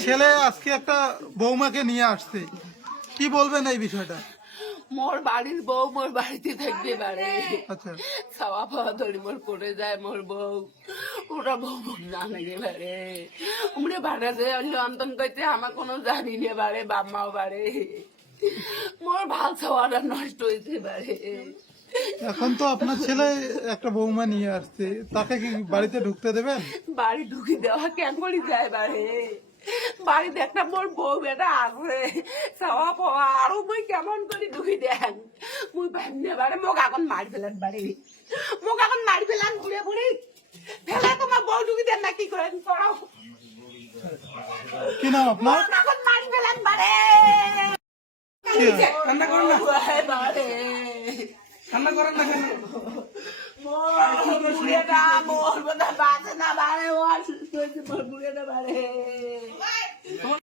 ছেলে আজকে একটা বৌমাকে নিয়ে আসছে। কি বলবেন এই বিষয়টা? মোর বাড়ির বউ মোর বাড়িতে থাকতে পারে আচ্ছা। খাওয়া ফাওয়া ধরে মোর করে যায় মোর বউ। ওরা বউ না লাগে পারে উমরে যে লন্ডন করতে আমার কোনো জানি না বাড়ে বাম্মাও বাড়ে। মোর ভালো খাওয়াটা নষ্ট হয়েছে বাড়ে এখন তো আপনার ছেলে একটা বৌমা নিয়ে আসছে। তাকে কি বাড়িতে ঢুকতে দেবেন? বাড়ি ঢুকি দেওয়া কেন করি যায় বাড়ে বাড়িতে একটা মোর বউ বেটা আছে। খাওয়া পাওয়া আরও মুই কেমন করি ঢুকি দেন মুই ভাবনে বাড়ে মোক এখন মারি ফেলান বাড়ি। মোক এখন মারি ফেলান বুড়ে বুড়ি ফেলে তোমার বউ ঢুকি দেন না কি কি নাম করেন না। বাড়ে। করেন না কেন? মোর বুড়েটা মোর বোধ বাঁচে না বাড়ে মোর বুড়েটা বাড়ে।